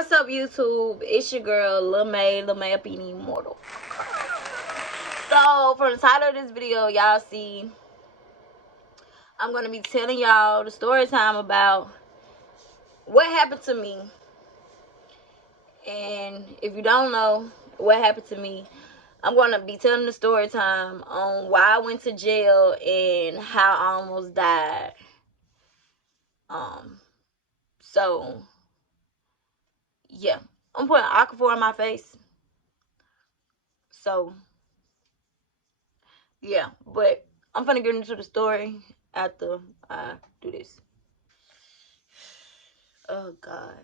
What's up, YouTube? It's your girl, Lil May up Immortal. So, from the title of this video, y'all see, I'm going to be telling y'all the story time about what happened to me. And if you don't know what happened to me, I'm going to be telling the story time on why I went to jail and how I almost died. So, yeah. I'm putting Aquaphor on my face. So, yeah. But I'm finna get into the story after I do this. Oh, God.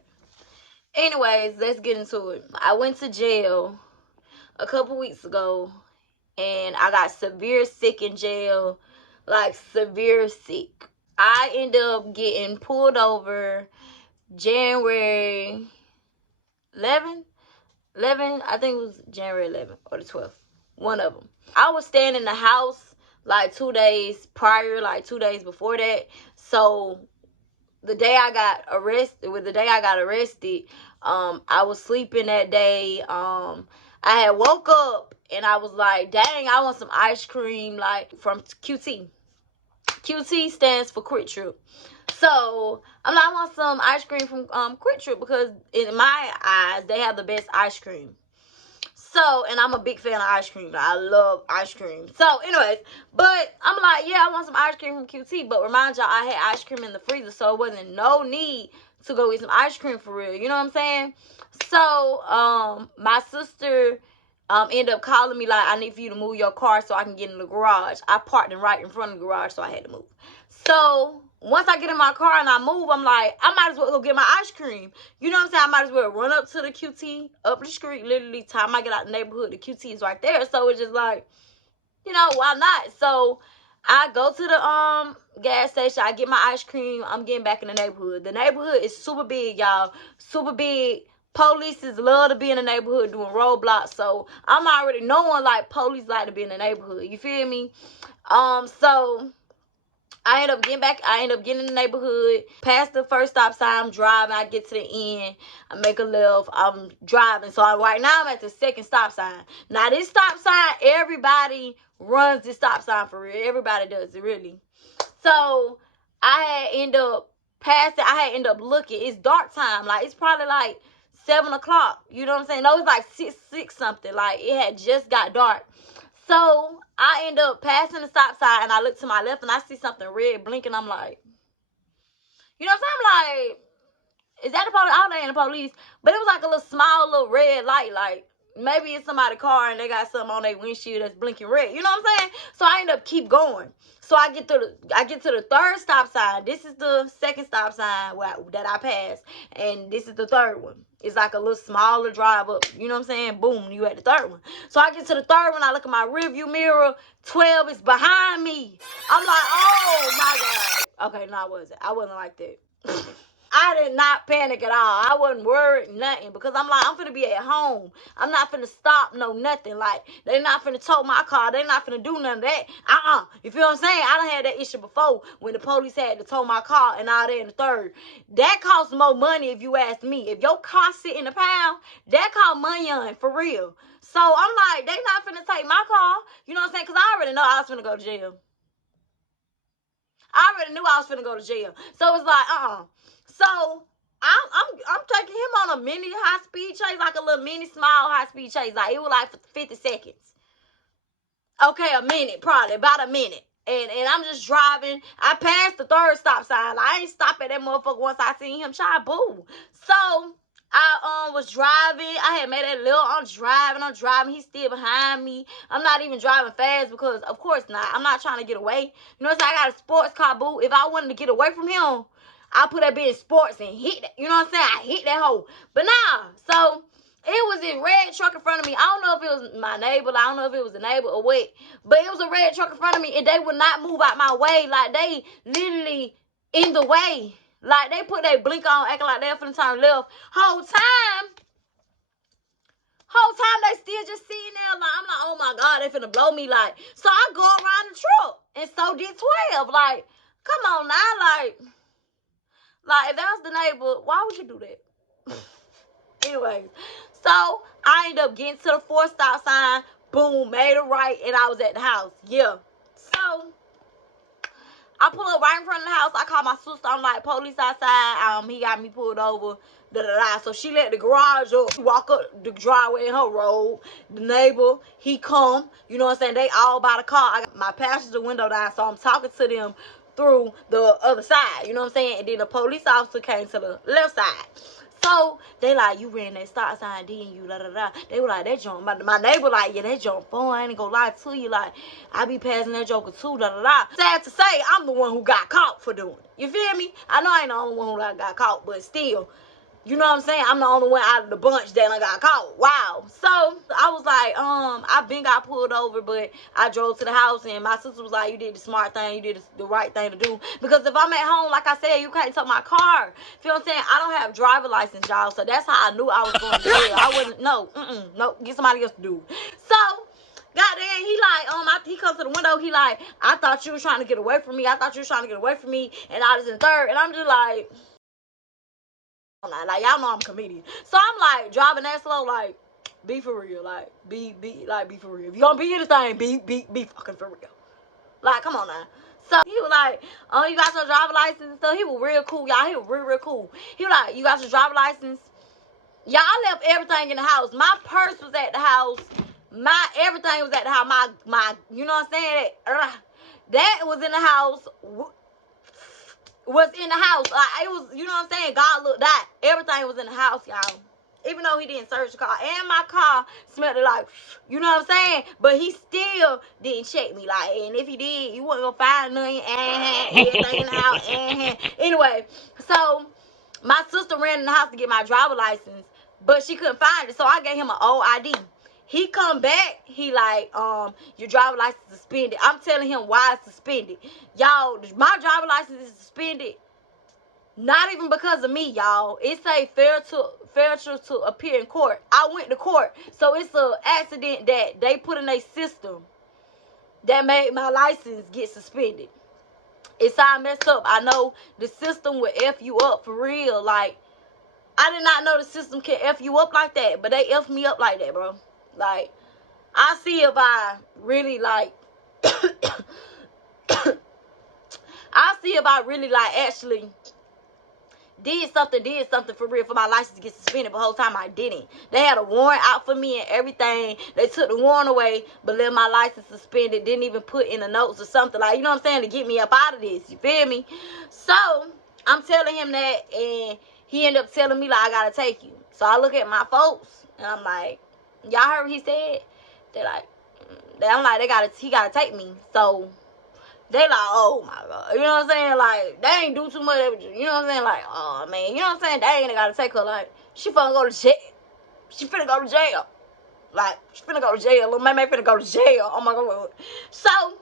Anyways, let's get into it. I went to jail a couple weeks ago, and I got severe sick in jail. Like, severe sick. I ended up getting pulled over January 11? I think it was January 11th or the 12th. One of them. I was staying in the house like 2 days prior, like 2 days before that. So the day I got arrested, I was sleeping that day. I had woke up and I was like, dang, I want some ice cream, like from QT. QT stands for Quick Trip. So I'm like, I want some ice cream from Quick Trip because in my eyes, they have the best ice cream. So, and I'm a big fan of ice cream. I love ice cream. So, anyways, but I'm like, yeah, I want some ice cream from QT. But remind y'all, I had ice cream in the freezer, so it wasn't no need to go get some ice cream for real. You know what I'm saying? So, my sister ended up calling me like, I need for you to move your car so I can get in the garage. I parked right in front of the garage, so I had to move. So once I get in my car and I move, I'm like, I might as well go get my ice cream. You know what I'm saying? I might as well run up to the QT, up the street, literally, time I get out the neighborhood, the QT is right there. So it's just like, you know, why not? So I go to the gas station, I get my ice cream, I'm getting back in the neighborhood. The neighborhood is super big, y'all. Super big. Polices love to be in the neighborhood doing roadblocks. So I'm already knowing like police like to be in the neighborhood. You feel me? So I end up getting in the neighborhood, past the first stop sign, I'm driving, I get to the end, I make a left, I'm driving. So right now I'm at the second stop sign. Now this stop sign, everybody runs this stop sign for real. Everybody does it, really. So I had end up looking. It's dark time. Like, it's probably like 7 o'clock. You know what I'm saying? No, it's like 6 something. Like, it had just got dark. So I end up passing the stop sign and I look to my left and I see something red blinking. I'm like, you know what I'm saying? I'm like, is that the police? I don't know, the police. But it was like a little small little red light. Like, maybe it's somebody's car and they got something on their windshield that's blinking red. You know what I'm saying? So I end up keep going. So I get to the third stop sign. This is the second stop sign that I passed. And this is the third one. It's like a little smaller drive up. You know what I'm saying? Boom, you at the third one. So I get to the third one. I look at my rearview mirror. 12 is behind me. I'm like, oh, my God. Okay, no, I wasn't like that. I did not panic at all. I wasn't worried, nothing. Because I'm like, I'm finna be at home. I'm not finna stop, no nothing. Like, they not finna tow my car. They not finna do none of that. You feel what I'm saying? I done had that issue before when the police had to tow my car and all that in the third. That costs more money if you ask me. If your car sit in the pound, that cost money on it, for real. So I'm like, they not finna take my car. You know what I'm saying? Because I already know I was finna go to jail. I already knew I was finna go to jail. So it's like, So I'm taking him on a mini high speed chase, like a little mini small high speed chase. Like, it was like for 50 seconds. Okay, a minute, probably about a minute. And I'm just driving. I passed the third stop sign. I ain't stop at that motherfucker once I seen him try boo. So I was driving. I had made that little. I'm driving. He's still behind me. I'm not even driving fast because, of course not. I'm not trying to get away. You know what I'm saying? I got a sports car, boo. If I wanted to get away from him, I put that bitch in sports and hit that. You know what I'm saying? I hit that hole. But nah. So it was a red truck in front of me. I don't know if it was my neighbor. I don't know if it was a neighbor or what. But it was a red truck in front of me, and they would not move out my way. Like, they literally in the way. Like, they put their blink on, acting like they're finna turn left. Whole time, they still just sitting there. Like, I'm like, oh my God, they finna blow me. Like, so I go around the truck, and so did 12. Like, come on now. Like, if that was the neighbor, why would you do that? Anyways, so I ended up getting to the 4 stop sign. Boom, made a right, and I was at the house. Yeah. So I pull up right in front of the house. I call my sister. I'm like, police outside. He got me pulled over. Da, da, da. So she let the garage up. She walk up the driveway in her road. The neighbor, he come. You know what I'm saying? They all by the car. I got my passenger window down, so I'm talking to them through the other side. You know what I'm saying? And then the police officer came to the left side. So they like, you ran that stop sign, didn't you? Da, da, da. They were like, that jump. My neighbor like, yeah, that jump phone. I ain't gonna lie to you. Like, I be passing that joker too. Da, da, da. Sad to say, I'm the one who got caught for doing it. You feel me? I know I ain't the only one who got caught, but still, you know what I'm saying? I'm the only one out of the bunch that I got caught. Wow. So I was like, I been got pulled over, but I drove to the house, and my sister was like, you did the smart thing, you did the right thing to do. Because if I'm at home, like I said, you can't tow my car. Feel what I'm saying? I don't have driver license, y'all. So that's how I knew I was going to jail. I wasn't, no, get somebody else to do it. So goddamn, he like, he comes to the window, he like, I thought you was trying to get away from me. I thought you was trying to get away from me, and I was in third. And I'm just like, like, y'all know I'm a comedian. So I'm like driving that slow, like, be for real. Like, be for real. If you gonna be anything, be fucking for real. Like, come on now. So he was like, oh, you got your driver license and stuff. He was real cool, y'all. He was real cool. He was like, you got your driver license? Y'all, I left everything in the house. My purse was at the house. Everything was at the house. My you know what I'm saying? That was in the house. Was in the house. Like, it was, you know what I'm saying? God looked at. Everything was in the house, y'all. Even though he didn't search the car. And my car smelled like, you know what I'm saying? But he still didn't check me. Like, and if he did, you wasn't gonna find nothing. Everything in the house. Anyway, so my sister ran in the house to get my driver license, but she couldn't find it. So I gave him an old ID. He come back, he like, your driver license is suspended. I'm telling him why it's suspended. Y'all, my driver license is suspended. Not even because of me, y'all. It say failure to appear in court. I went to court. So it's an accident that they put in a system that made my license get suspended. It's how I messed up. I know the system will F you up for real. Like, I did not know the system can F you up like that, but they F me up like that, bro. Like, I see if I really, like, actually did something for real for my license to get suspended, but the whole time I didn't. They had a warrant out for me and everything. They took the warrant away, but left my license suspended. Didn't even put in the notes or something, like, you know what I'm saying, to get me up out of this. You feel me? So, I'm telling him that, and he ended up telling me, like, I gotta take you. So, I look at my folks, and I'm like, y'all heard what he said? They're like, I'm like, he gotta take me. So they like, oh my God. You know what I'm saying? Like, they ain't do too much. You know what I'm saying? Like, oh man. You know what I'm saying? They ain't gotta take her. Like, she finna go to jail. She finna go to jail. Like, she finna go to jail. Little May finna go to jail. Oh my God. So,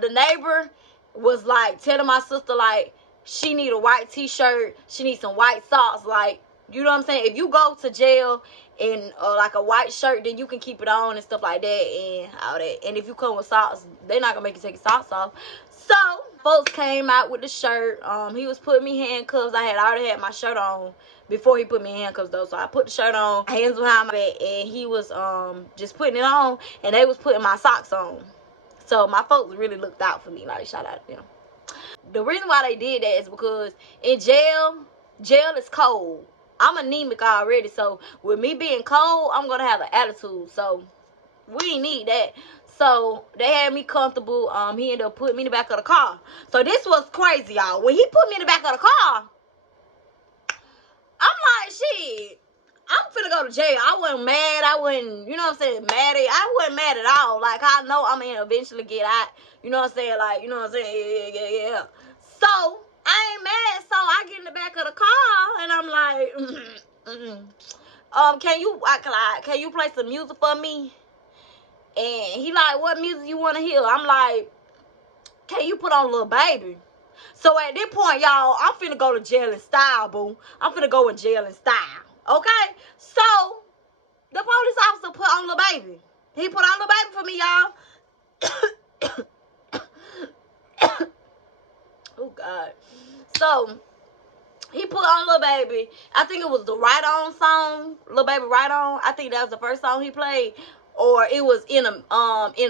the neighbor was like telling my sister, like, she need a white t-shirt. She need some white socks. Like, you know what I'm saying? If you go to jail in like a white shirt, then you can keep it on and stuff like that and all that. And if you come with socks, they're not gonna make you take your socks off. So folks came out with the shirt. He was putting me handcuffs. I had already had my shirt on before he put me in handcuffs though. So I put the shirt on, hands behind my back, and he was just putting it on, and they was putting my socks on. So my folks really looked out for me. Like, shout out to them. The reason why they did that is because in jail is cold. I'm anemic already, so with me being cold, I'm gonna have an attitude. So we ain't need that. So they had me comfortable. He ended up putting me in the back of the car. So this was crazy, y'all. When he put me in the back of the car, I'm like, shit, I'm finna go to jail. I wasn't mad. I wasn't, you know what I'm saying, I wasn't mad at all. Like, I know I'm gonna eventually get out. You know what I'm saying? Like, you know what I'm saying? Yeah. So I ain't mad. So I get in the back of the car and I'm like, can you play some music for me? And he like, what music you want to hear? I'm like, can you put on Lil Baby? So at this point, y'all, I'm finna go to jail in style, boo. I'm finna go in jail in style. Okay? So the police officer put on Lil Baby. He put on Lil Baby for me, y'all. Oh God. So He put on Lil Baby. I think it was the Right On song, Lil Baby Right On. I think that was the first song he played, or it was in a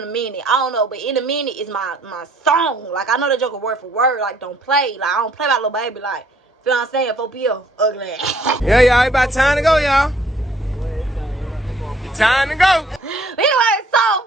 minute. I don't know, but In a Minute is my song. Like I know that joker word for word. Like don't play. Like I don't play about Lil Baby. Like feel what I'm saying? 4PL ugly. Yeah, y'all, about time to go, y'all. Time to go. Anyway, so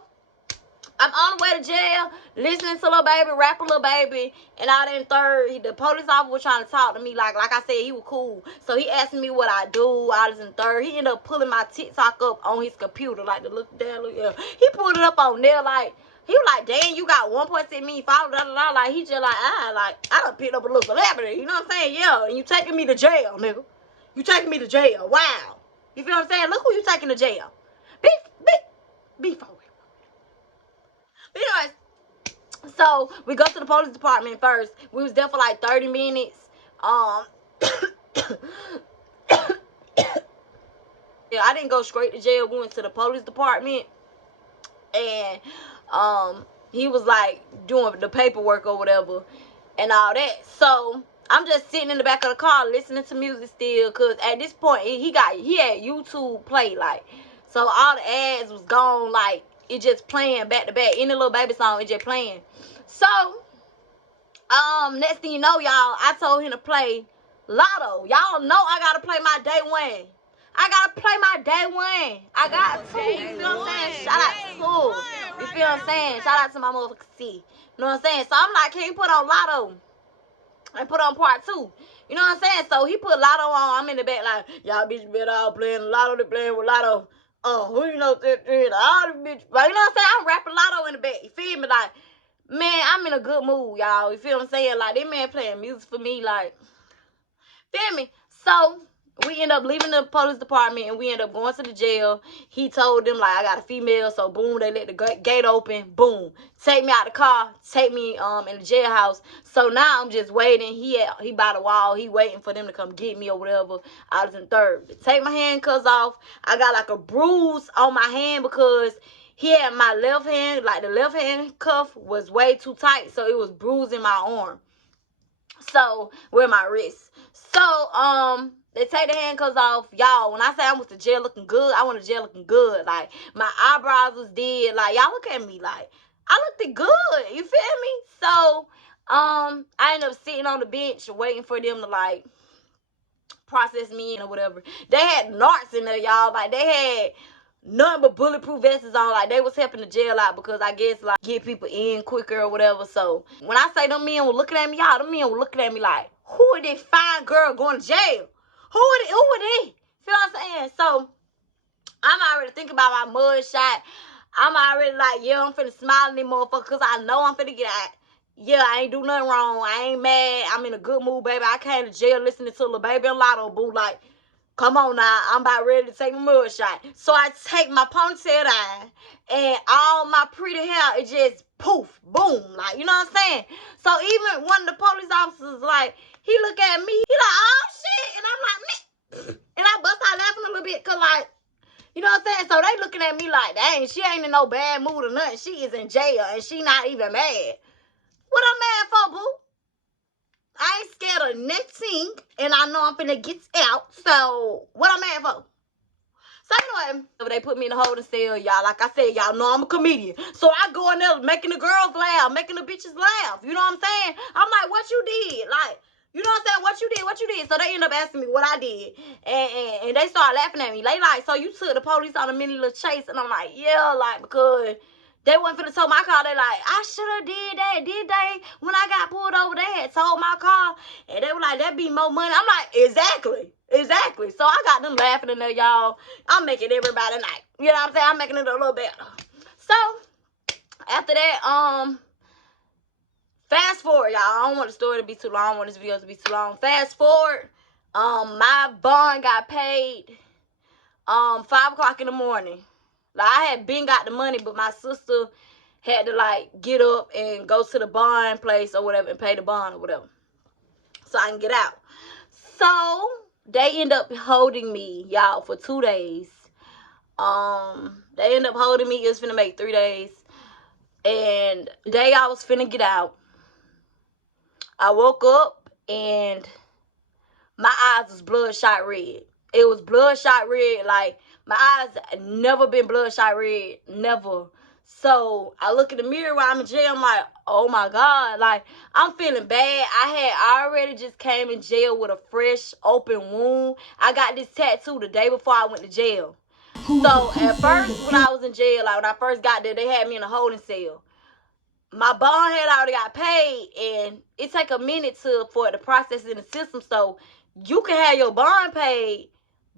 I'm on the way to jail, listening to Lil Baby, rapping Lil Baby, and out in third, the police officer was trying to talk to me. Like I said, he was cool. So he asked me what I do. I was in third. He ended up pulling my TikTok up on his computer, like to look down, look. Yeah. He pulled it up on there, like he was like, "Damn, you got 1.6 million followers." Like he just like I done picked up a little celebrity. You know what I'm saying? Yeah, and you taking me to jail, nigga. You taking me to jail? Wow. You feel what I'm saying? Look who you taking to jail. Be for real. But anyways, so we go to the police department first. We was there for like 30 minutes. Yeah, I didn't go straight to jail. We went to the police department, and he was like doing the paperwork or whatever and all that. So I'm just sitting in the back of the car listening to music still, cause at this point he had YouTube play, like, so all the ads was gone, like it just playing back to back. Any Lil Baby song, it just playing. So next thing you know, y'all, I told him to play Lotto. Y'all know I gotta play my day one. I gotta play my day one. I got to. You feel what I'm saying? Shout out to. You feel what I'm saying? Shout out to my motherfucking C. You know what I'm saying? So I'm like, can you put on Lotto and put on part 2? You know what I'm saying? So he put Lotto on. I'm in the back like, y'all bitch better all playing Lotto. They playing with Lotto. Who you know? All the bitch. Like, you know what I'm saying? I'm rapping Lotto in the back. You feel me? Like, man, I'm in a good mood, y'all. You feel what I'm saying? Like, that man playing music for me, like, feel me? So we end up leaving the police department and we end up going to the jail. He told them, like, I got a female, so boom, they let the gate open, boom, take me out the car, take me in the jailhouse. So now I'm just waiting. He by the wall, he waiting for them to come get me or whatever. I was in third. Take my handcuffs off. I got like a bruise on my hand because he had my left hand, like the left hand cuff was way too tight, so it was bruising my arm. So with my wrist. So they take the handcuffs off. Y'all, when I say I went to jail looking good, I went to jail looking good. Like my eyebrows was did. Like y'all look at me like I looked good. You feel me? So I ended up sitting on the bench waiting for them to like process me or whatever. They had narcs in there, y'all. Like they had nothing but bulletproof vests on. Like they was helping the jail out because I guess like get people in quicker or whatever. So when I say them men were looking at me, y'all, them men were looking at me like, who is this fine girl going to jail? Who are they? Feel what I'm saying? So I'm already thinking about my mud shot. I'm already like, yeah, I'm finna smile at these motherfuckers because I know I'm finna get out. Yeah, I ain't do nothing wrong. I ain't mad. I'm in a good mood, baby. I came to jail listening to Lil Baby and Lotto, boo. Like, come on now, I'm about ready to take my mud shot. So I take my ponytail down, and all my pretty hair, it just poof, boom, like, you know what I'm saying? So even one of the police officers, like, he look at me, he like, oh shit, and I'm like, man, and I bust out laughing a little bit, cause like, you know what I'm saying? So they looking at me like, dang, she ain't in no bad mood or nothing. She is in jail, and she not even mad. What I'm mad for, boo? I ain't scared of nothing, and I know I'm finna get out. So, what I'm mad for? So, anyway, they put me in the holding cell, y'all. Like I said, y'all know I'm a comedian. So, I go in there making the girls laugh, making the bitches laugh. You know what I'm saying? I'm like, what you did? Like, you know what I'm saying? What you did? So, they end up asking me what I did. And they started laughing at me. They like, so you took the police on a mini little chase? And I'm like, yeah, like, because they wasn't finna tow my car. They like, I should have did that. Did they? When I got pulled over, they had towed my car. And they were like, that'd be more money. I'm like, exactly. So I got them laughing in there, y'all. I'm making everybody night. You know what I'm saying? I'm making it a little better. So, after that, fast forward, y'all. I don't want the story to be too long. I don't want this video to be too long. Fast forward, my bond got paid, 5 o'clock in the morning. Like, I had been got the money, but my sister had to, like, get up and go to the bond place or whatever and pay the bond or whatever so I can get out. So, they end up holding me, y'all, for 2 days. They end up holding me. It was finna make 3 days. And the day I was finna get out, I woke up and my eyes was bloodshot red. It was bloodshot red. Like, my eyes never been bloodshot red. Never. So I look in the mirror while I'm in jail. I'm like, oh my God. Like, I'm feeling bad. I had already just came in jail with a fresh open wound. I got this tattoo the day before I went to jail. So at first, when I was in jail, like when I first got there, they had me in a holding cell. My bond had already got paid, and it take a minute for the process in the system. So you can have your bond paid,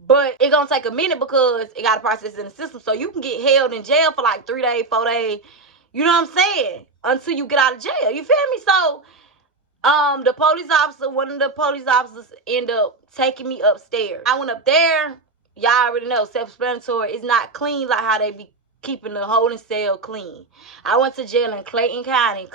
but it gonna take a minute because it got to process in the system. So you can get held in jail for like 3 days, 4 days. You know what I'm saying? Until you get out of jail. You feel me? So the police officer, one of the police officers, ended up taking me upstairs. I went up there. Y'all already know, self-explanatory. It's not clean like how they be keeping the holding cell clean. I went to jail in Clayton County.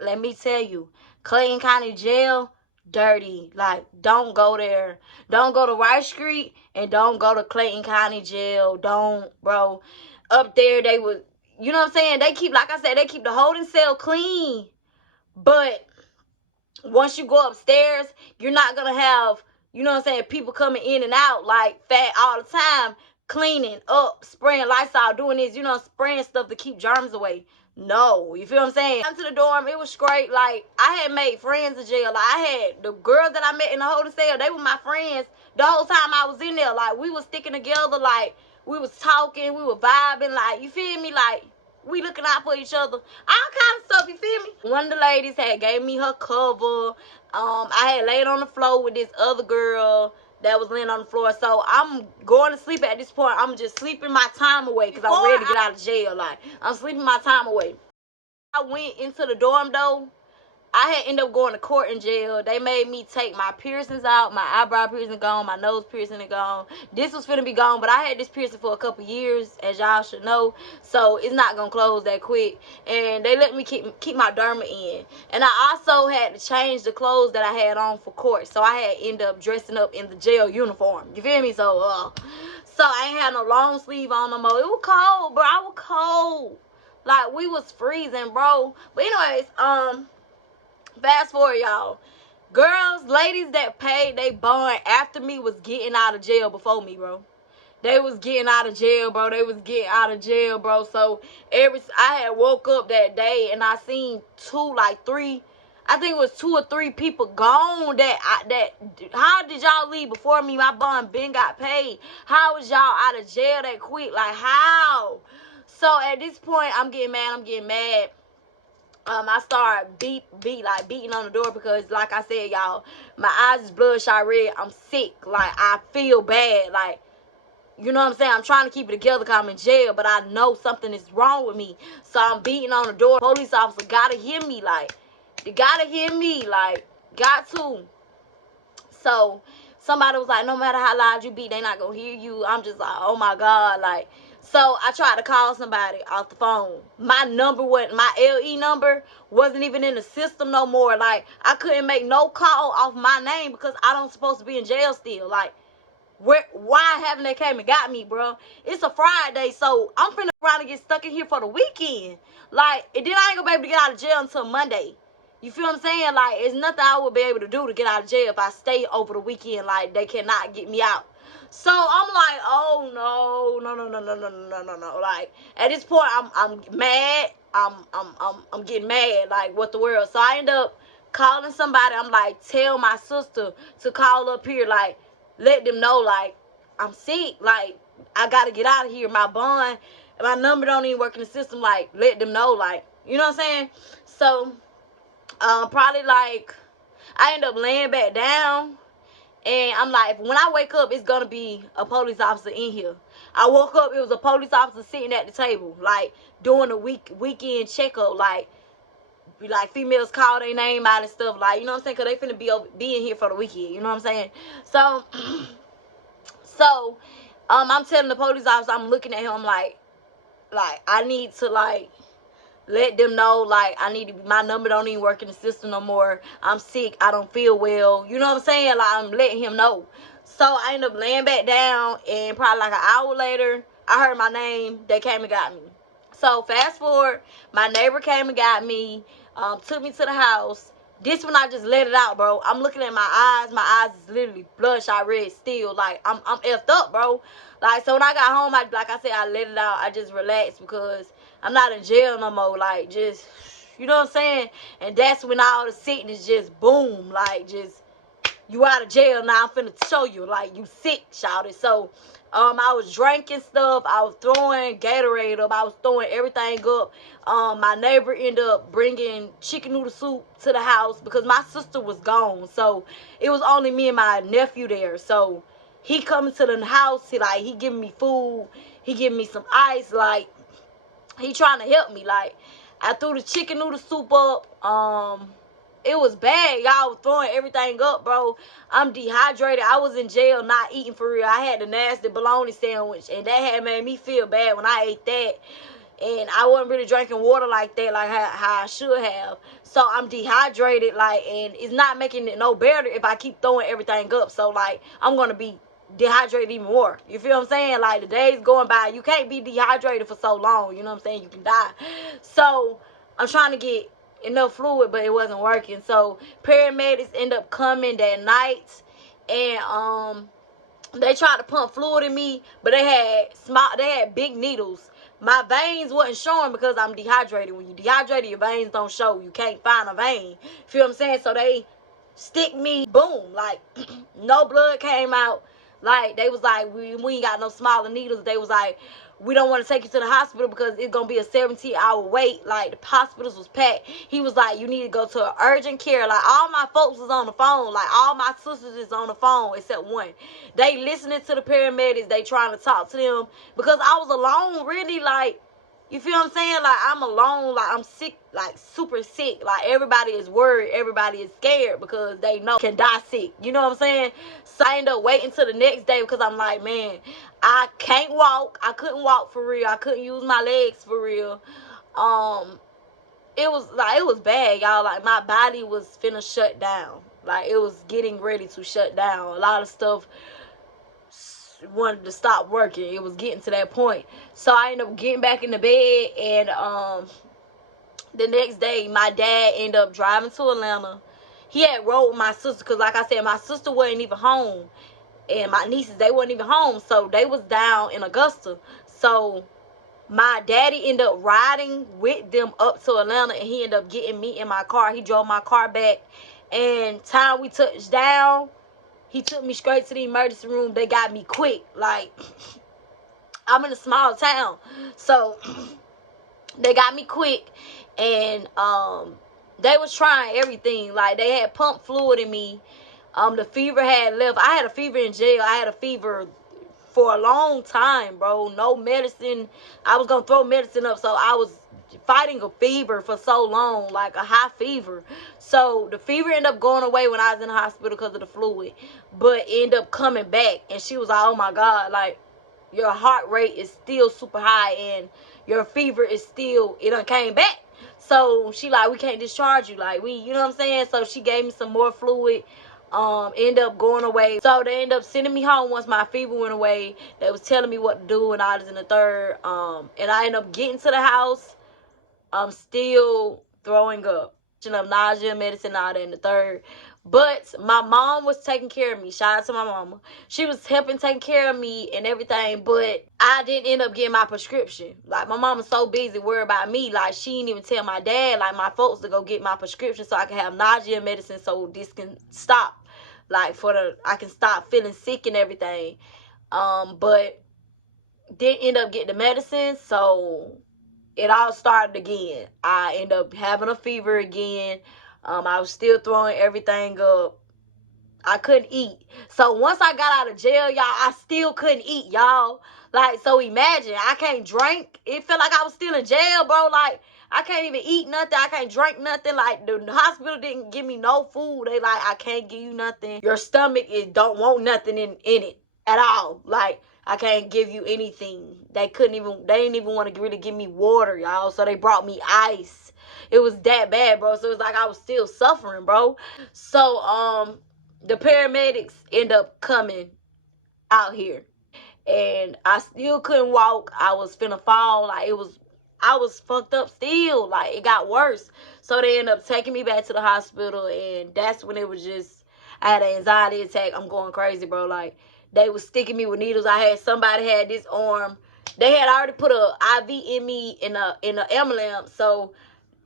Let me tell you, Clayton County jail, dirty. Like, don't go there. Don't go to Rice Street, and don't go to Clayton County jail. Don't, bro. Up there, they would, you know what I'm saying? They keep, like I said, they keep the holding cell clean. But once you go upstairs, you're not going to have, you know what I'm saying, people coming in and out like fat all the time, cleaning up, spraying Lysol, doing this, you know, spraying stuff to keep germs away. No, you feel what I'm saying? I went to the dorm, it was great. Like, I had made friends in jail. Like, I had the girls that I met in the holding cell, they were my friends the whole time I was in there. Like, we was sticking together, like, we was talking, we were vibing, like, you feel me? Like, we looking out for each other. All kind of stuff, you feel me? One of the ladies had gave me her cover. I had laid on the floor with this other girl that was laying on the floor. So I'm going to sleep at this point. I'm just sleeping my time away because I'm ready to get out of jail. Like, I'm sleeping my time away. I went into the dorm though. I had ended up going to court in jail. They made me take my piercings out. My eyebrow piercing gone. My nose piercing gone. This was finna be gone, but I had this piercing for a couple years, as y'all should know. So it's not gonna close that quick. And they let me keep my derma in. And I also had to change the clothes that I had on for court. So I had ended up dressing up in the jail uniform. You feel me? So I ain't had no long sleeve on no more. It was cold, bro. I was cold. Like, we was freezing, bro. But anyways, fast forward, y'all. Girls, ladies that paid they bond after me was getting out of jail before me, bro. They was getting out of jail, bro. They was getting out of jail, bro. So I had woke up that day and I seen I think it was 2 or 3 people gone how did y'all leave before me? My bond been got paid. How was y'all out of jail that quick? Like, how? So at this point, I'm getting mad. I started beating on the door because, like I said, y'all, my eyes is bloodshot red. I'm sick. Like, I feel bad. Like, you know what I'm saying? I'm trying to keep it together because I'm in jail, but I know something is wrong with me. So I'm beating on the door. Police officer gotta hear me. Like, they gotta hear me. Like, got to. So somebody was like, no matter how loud you beat, they not gonna hear you. I'm just like, oh my God. Like, so I tried to call somebody off the phone. My LE number wasn't even in the system no more. Like, I couldn't make no call off my name because I don't supposed to be in jail still. Like, why haven't they came and got me, bro? It's a Friday, so I'm finna around and get stuck in here for the weekend. Like, and then I ain't gonna be able to get out of jail until Monday. You feel what I'm saying? Like, it's nothing I would be able to do to get out of jail if I stay over the weekend. Like, they cannot get me out. So I'm like, oh no. Like, at this point, I'm mad. I'm getting mad. Like, what the world? So I end up calling somebody. I'm like, tell my sister to call up here. Like, let them know, like, I'm sick. Like, I gotta get out of here. My bond, my number don't even work in the system. Like, let them know. Like, you know what I'm saying? So probably like I end up laying back down. And I'm like, when I wake up, it's going to be a police officer in here. I woke up, it was a police officer sitting at the table, like, doing a weekend checkup, like females call their name out and stuff, like, you know what I'm saying? Because they finna be in here for the weekend, you know what I'm saying? So, I'm telling the police officer, I'm looking at him, I'm like, I need to, like, let them know, like, my number don't even work in the system no more. I'm sick. I don't feel well. You know what I'm saying? Like, I'm letting him know. So I ended up laying back down, and probably like an hour later, I heard my name. They came and got me. So fast forward, my neighbor came and got me, took me to the house, This one I just let it out, bro. I'm looking at my eyes. My eyes is literally bloodshot red still. Like, I'm effed up, bro. Like, so when I got home, like I said, I let it out. I just relaxed because I'm not in jail no more. Like, just, you know what I'm saying? And that's when all the sickness just boom. Like, just, you out of jail now. I'm finna show you. Like, you sick, shouted. So, I was drinking stuff. I was throwing Gatorade up. I was throwing everything up. My neighbor ended up bringing chicken noodle soup to the house because my sister was gone. So, it was only me and my nephew there. So, he coming to the house. He giving me food. He giving me some ice. Like, he trying to help me. Like, I threw the chicken noodle soup up. It was bad. Y'all was throwing everything up, bro. I'm dehydrated. I was in jail not eating for real. I had the nasty bologna sandwich, and that had made me feel bad when I ate that. And I wasn't really drinking water like that, like how I should have. So I'm dehydrated, like, and it's not making it no better if I keep throwing everything up. So, like, I'm going to be dehydrated even more. You feel what I'm saying? Like, the days going by, you can't be dehydrated for so long. You know what I'm saying? You can die. So I'm trying to get enough fluid, but it wasn't working. So paramedics end up coming that night, and they tried to pump fluid in me, but they had big needles. My veins wasn't showing because I'm dehydrated. When you dehydrated, your veins don't show. You can't find a vein. Feel what I'm saying? So they stick me, boom, like no blood came out. Like, they was like, we ain't got no smaller needles. They was like, we don't want to take you to the hospital because it's gonna be a 17-hour wait. Like, the hospitals was packed. He was like, you need to go to urgent care. Like, all my folks was on the phone. Like, all my sisters is on the phone except one. They listening to the paramedics. They trying to talk to them because I was alone, really. Like, you feel what I'm saying? Like, I'm alone. Like, I'm sick, like, super sick. Like, everybody is worried. Everybody is scared because they know can die sick. You know what I'm saying? So I end up waiting till the next day because I'm like, man, I can't walk. I couldn't walk for real. I couldn't use my legs for real. It was bad, y'all. Like, my body was finna shut down. Like, it was getting ready to shut down. A lot of stuff wanted to stop working. It was getting to that point. So I ended up getting back in the bed, and the next day my dad ended up driving to Atlanta. He had rode with my sister because, like I said, my sister wasn't even home, and my nieces, they wasn't even home. So they was down in Augusta. So my daddy ended up riding with them up to Atlanta, and he ended up getting me in my car. He drove my car back, and time we touched down, he took me straight to the emergency room. They got me quick. Like, I'm in a small town. So they got me quick, and they was trying everything. Like, they had pumped fluid in me. The fever had left. I had a fever in jail. I had a fever for a long time, bro. No medicine. I was gonna throw medicine up, so I was fighting a fever for so long, like a high fever. So the fever ended up going away when I was in the hospital because of the fluid, but ended up coming back. And she was like, oh my God, like, your heart rate is still super high and your fever is still, it done came back. So she like, we can't discharge you. Like, you know what I'm saying? So she gave me some more fluid. End up going away. So they end up sending me home once my fever went away. They was telling me what to do and all this in the third. And I end up getting to the house. I'm still throwing up. Of nausea medicine, all that in the third. But my mom was taking care of me. Shout out to my mama. She was helping take care of me and everything, but I didn't end up getting my prescription. Like, my mama's so busy worried about me. Like, she didn't even tell my dad, like, my folks to go get my prescription so I can have nausea medicine so this can stop. Like, I can stop feeling sick and everything. But didn't end up getting the medicine, so it all started again. I ended up having a fever again. I was still throwing everything up. I couldn't eat. So once I got out of jail, y'all, I still couldn't eat, y'all. Like, so imagine, I can't drink. It felt like I was still in jail, bro. Like, I can't even eat nothing. I can't drink nothing. Like, the hospital didn't give me no food. They like, I can't give you nothing. Your stomach don't want nothing in it at all. Like, I can't give you anything. They didn't even want to really give me water, y'all. So they brought me ice. It was that bad, bro. So it was like I was still suffering, bro. So, the paramedics end up coming out here. And I still couldn't walk. I was finna fall. Like, it was I was fucked up still. Like, it got worse. So they ended up taking me back to the hospital, and that's when it was just, I had an anxiety attack. I'm going crazy, bro. Like, they was sticking me with needles. Somebody had this arm. They had already put a IV in me in a ambulance. So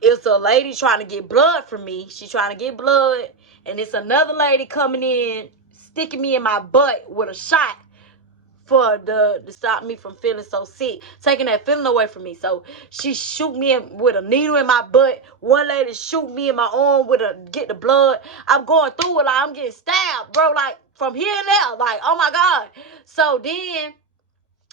it's a lady trying to get blood from me. She trying to get blood, and it's another lady coming in, sticking me in my butt with a shot for to stop me from feeling so sick, taking that feeling away from me. So she shoot me with a needle in my butt. One lady shoot me in my arm with get the blood. I'm going through it like I'm getting stabbed, bro, like from here and there. Like, oh my God. So then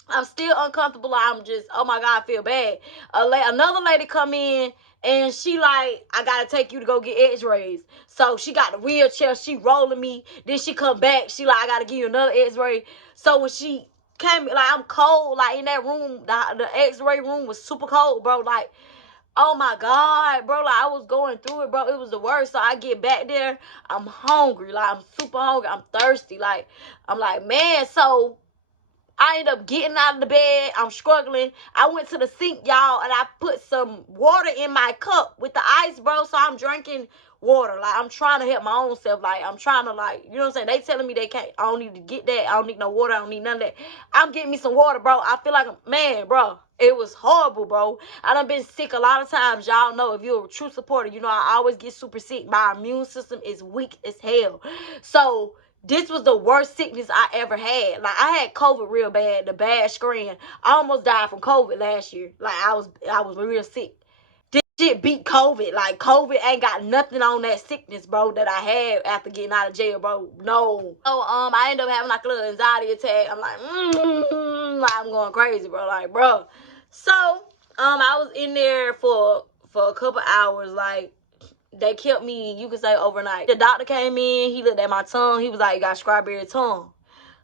I'm still uncomfortable. I'm just, oh my God, I feel bad. Another lady come in, and she like, I gotta take you to go get x-rays. So she got the wheelchair, she rolling me. Then she come back, she like, I gotta give you another x-ray. So when she came, like, I'm cold, like in that room, the x-ray room was super cold, bro. Like, oh my God, bro, like I was going through it, bro. It was the worst. So I get back there, I'm hungry, like I'm super hungry, I'm thirsty. Like, I'm like, man, so I end up getting out of the bed. I'm struggling. I went to the sink, y'all, and I put some water in my cup with the ice, bro. So I'm drinking water. Like, I'm trying to help my own self. Like, I'm trying to, like, you know what I'm saying? They telling me they can't. I don't need to get that. I don't need no water. I don't need none of that. I'm getting me some water, bro. I feel like, man, bro, it was horrible, bro. I done been sick a lot of times. Y'all know, if you're a true supporter, you know I always get super sick. My immune system is weak as hell. So this was the worst sickness I ever had. Like, I had COVID real bad, the bad screen. I almost died from COVID last year. Like, I was real sick. This shit beat COVID. Like, COVID ain't got nothing on that sickness, bro, that I had after getting out of jail, bro. No. So, I ended up having like a little anxiety attack. I'm like, like, I'm going crazy, bro. Like, bro. So, I was in there for a couple hours, like, they kept me, you could say, overnight. The doctor came in, he looked at my tongue, he was like, you got strawberry tongue.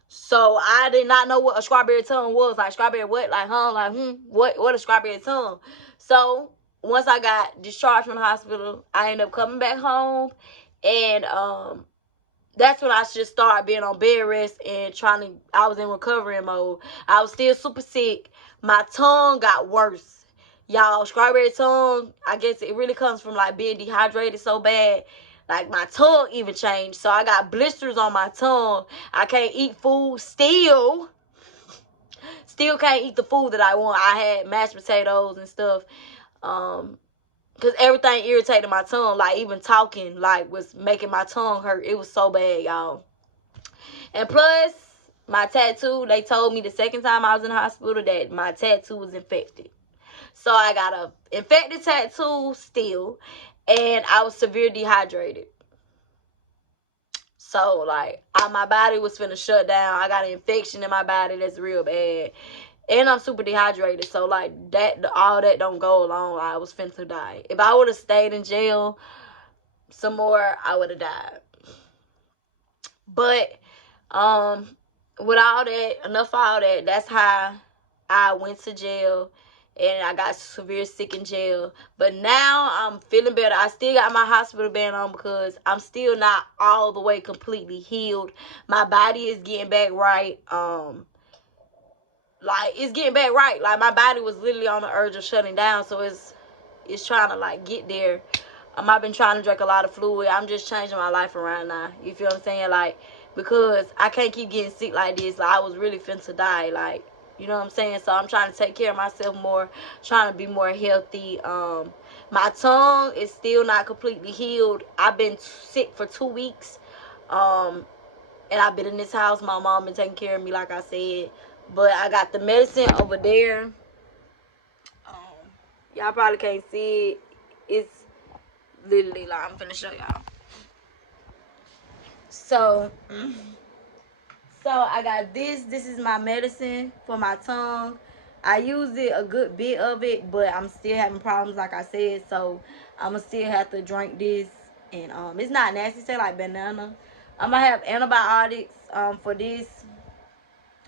So I did not know what a strawberry tongue was. Like, strawberry what? Like, like, what a strawberry tongue? So once I got discharged from the hospital, I ended up coming back home, and that's when I just started being on bed rest and I was in recovery mode. I was still super sick. My tongue got worse. Y'all, strawberry tongue, I guess it really comes from, like, being dehydrated so bad. Like, my tongue even changed. So I got blisters on my tongue. I can't eat food still. Still can't eat the food that I want. I had mashed potatoes and stuff. Because everything irritated my tongue. Like, even talking, like, was making my tongue hurt. It was so bad, y'all. And plus, my tattoo, they told me the second time I was in the hospital that my tattoo was infected. So I got a infected tattoo still, and I was severely dehydrated. So, like, my body was finna shut down. I got an infection in my body that's real bad, and I'm super dehydrated. So, like, all that don't go along. I was finna die. If I would have stayed in jail some more, I would have died. But with all that, enough of all that, that's how I went to jail, and I got severe sick in jail. But now I'm feeling better. I still got my hospital band on because I'm still not all the way completely healed. My body is getting back right. Like, it's getting back right. Like, my body was literally on the urge of shutting down, so it's trying to, like, get there. I've been trying to drink a lot of fluid. I'm just changing my life around now. You feel what I'm saying? Like, because I can't keep getting sick like this. Like, I was really finna die. Like, you know what I'm saying? So I'm trying to take care of myself more, trying to be more healthy. My tongue is still not completely healed. I've been sick for 2 weeks. And I've been in this house. My mom been taking care of me, like I said. But I got the medicine over there. Y'all probably can't see it. It's literally, like, I'm finna show y'all. So I got this. This is my medicine for my tongue. I used it a good bit of it, but I'm still having problems, like I said. So I'm gonna still have to drink this, and it's not nasty. It tastes like banana. I'm gonna have antibiotics for this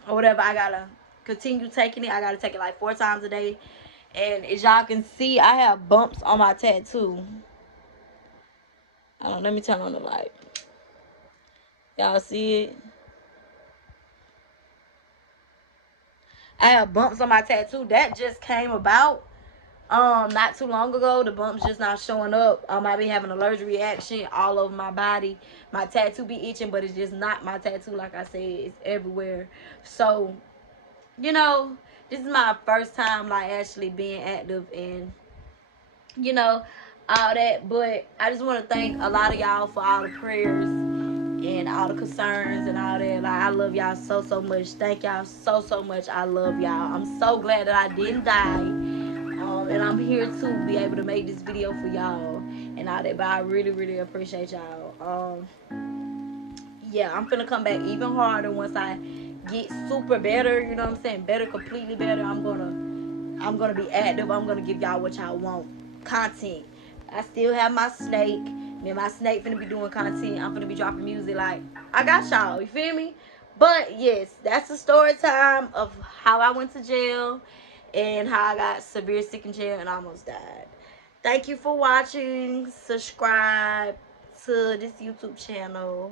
or whatever. I gotta continue taking it. I gotta take it like 4 times a day. And as y'all can see, I have bumps on my tattoo. Hold on, let me turn on the light. Y'all see it? I have bumps on my tattoo. That just came about Not too long ago. The bumps just not showing up. I be having an allergic reaction all over my body. My tattoo be itching, but it's just not my tattoo. Like I said, it's everywhere. So, you know, this is my first time like actually being active and you know all that. But I just want to thank a lot of y'all for all the prayers and all the concerns and all that. Like I love y'all so much. Thank y'all so much. I love y'all. I'm so glad that I didn't die. And I'm here to be able to make this video for y'all and all that. But I really appreciate y'all. Yeah, I'm finna come back even harder once I get super better. You know what I'm saying? Better, completely better. I'm gonna be active. I'm gonna give y'all what y'all want. Content. I still have my snake. Me and my snake finna be doing content. I'm finna be dropping music. Like I got y'all. You feel me? But yes, that's the story time of how I went to jail and how I got severe sick in jail and almost died. Thank you for watching. Subscribe to this YouTube channel.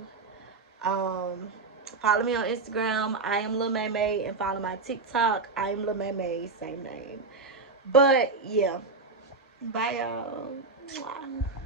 Um, Follow me on Instagram. I am Lil May May, and follow my TikTok. I am Lil May May, same name. But yeah, bye y'all.